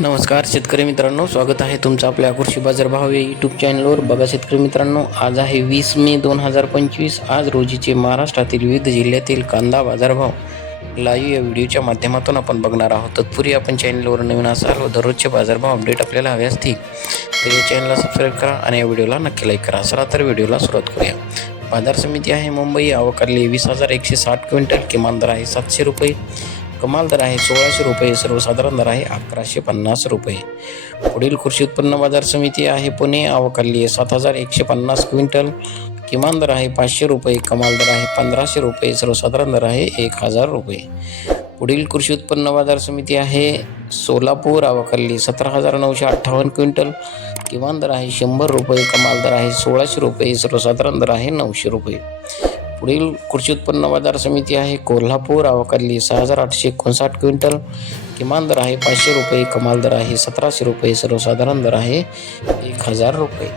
नमस्कार शेतकरी मित्रांनो. स्वागत आहे तुमचं आपल्या कृषी बाजार भाव या यूट्यूब चॅनलवर बघा शेतकरी मित्रांनो आज आहे वीस मे दोन हजार पंचवीस. आज रोजीचे महाराष्ट्रातील विविध जिल्ह्यातील कांदा बाजारभाव लाईव्ह या व्हिडिओच्या माध्यमातून आपण बघणार आहोत. तत्पूर्वी आपण चॅनलवर नवीन असाल व दररोजचे बाजारभाव अपडेट आपल्याला हवे असतील तर या चॅनलला सबस्क्राईब करा आणि या व्हिडिओला नक्की लाईक करा. चला तर व्हिडिओला सुरुवात करूया. बाजार समिती आहे मुंबई. आवकारली वीस हजार एकशे साठ क्विंटल. किमान दर आहे सातशे रुपये. कमाल दर आहे. सोळाशे रुपये सर्वसाधारण दर आहे. अकराशे पन्नास रुपये. पुढील कृषी उत्पन्न बाजार समिती आहे पुणे. आवकाली आहे सात हजार एकशे पन्नास क्विंटल. किमान दर आहे पाचशे रुपये. कमाल दर आहे पंधराशे रुपये. सर्वसाधारण दर आहे एक हजार रुपये. पुढील कृषी उत्पन्न बाजार समिती आहे सोलापूर. आवकाली सतरा हजार नऊशे अठ्ठावन्न क्विंटल. किमान दर आहे शंभर रुपये. कमाल दर आहे सोळाशे रुपये. सर्वसाधारण दर आहे नऊशे रुपये. पुढील कृषी उत्पन्न बाजार समिती आहे. कोल्हापूर आवकाली सहा हजार आठशे एकोणसाठ क्विंटल. किमान दर आहे पाचशे रुपये कमाल दर आहे सतराशे रुपये सर्वसाधारण दर आहे एक हजार रुपये.